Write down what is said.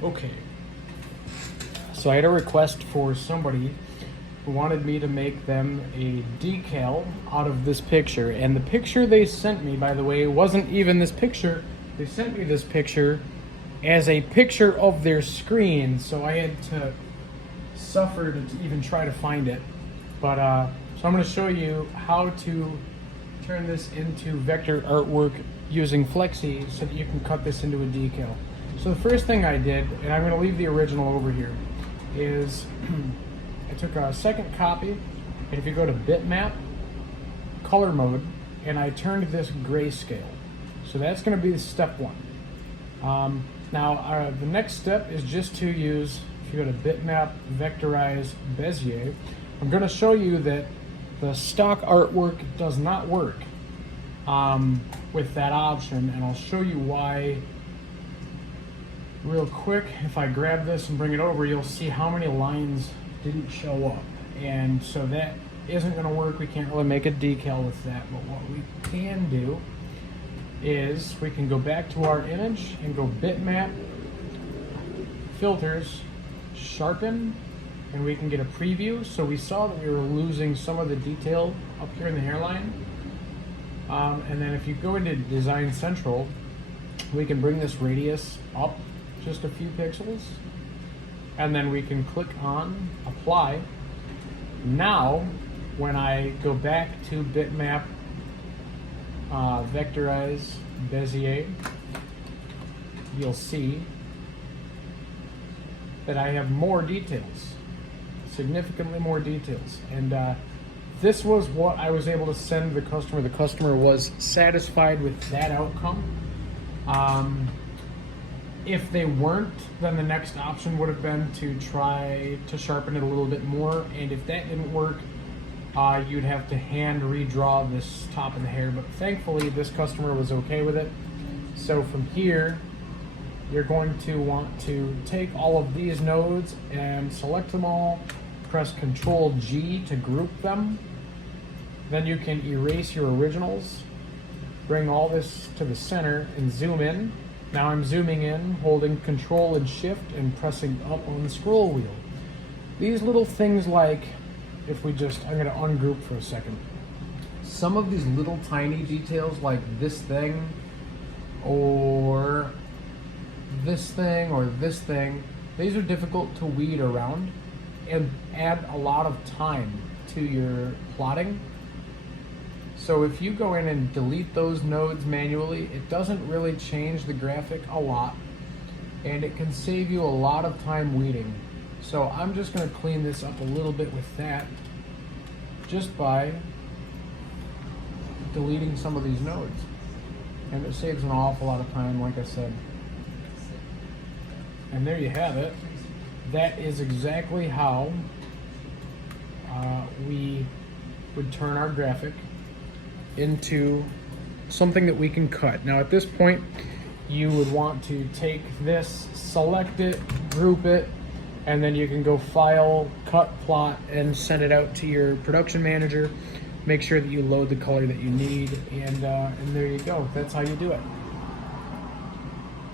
Okay, so I had a request for somebody who wanted me to make them a decal out of this picture. And the picture they sent me, by the way, wasn't even this picture. They sent me this picture as a picture of their screen, so I had to suffer to even try to find it. But so I'm going to show you how to turn this into vector artwork using Flexi so that you can cut this into a decal. So the first thing I did, and I'm going to leave the original over here, is I took a second copy, and if you go to bitmap, color mode, and I turned this grayscale. So that's going to be step one. Now the next step is just to use, if you go to bitmap, vectorize, Bezier, I'm going to show you that the stock artwork does not work with that option, and I'll show you why real quick. If I grab this and bring it over, you'll see how many lines didn't show up, and so that isn't going to work. We can't really make a decal with that, but what we can do is we can go back to our image and go bitmap, filters, sharpen, and we can get a preview. So we saw that we were losing some of the detail up here in the hairline, and then if you go into Design Central, we can bring this radius up just a few pixels, and then we can click on apply. Now when I go back to bitmap, vectorize, Bezier, you'll see that I have more details, significantly more details, and this was what I was able to send the customer. The customer was satisfied with that outcome. If they weren't, then the next option would have been to try to sharpen it a little bit more, and if that didn't work, you'd have to hand redraw this top of the hair. But thankfully this customer was okay with it. So from here, you're going to want to take all of these nodes and select them all, press Ctrl G to group them. Then you can erase your originals, bring all this to the center and zoom in. Now I'm zooming in, holding Control and Shift and pressing up on the scroll wheel. These little things, like if we just, I'm going to ungroup for a second. Some of these little tiny details, like this thing or this thing or this thing, these are difficult to weed around and add a lot of time to your plotting. So if you go in and delete those nodes manually, it doesn't really change the graphic a lot, and it can save you a lot of time weeding. So I'm just going to clean this up a little bit with that, just by deleting some of these nodes. And it saves an awful lot of time, like I said. And there you have it. That is exactly how we would turn our graphic into something that we can cut. Now at this point, you would want to take this, select it, group it, and then you can go File, Cut, Plot, and send it out to your production manager. Make sure that you load the color that you need, and there you go. That's how you do it.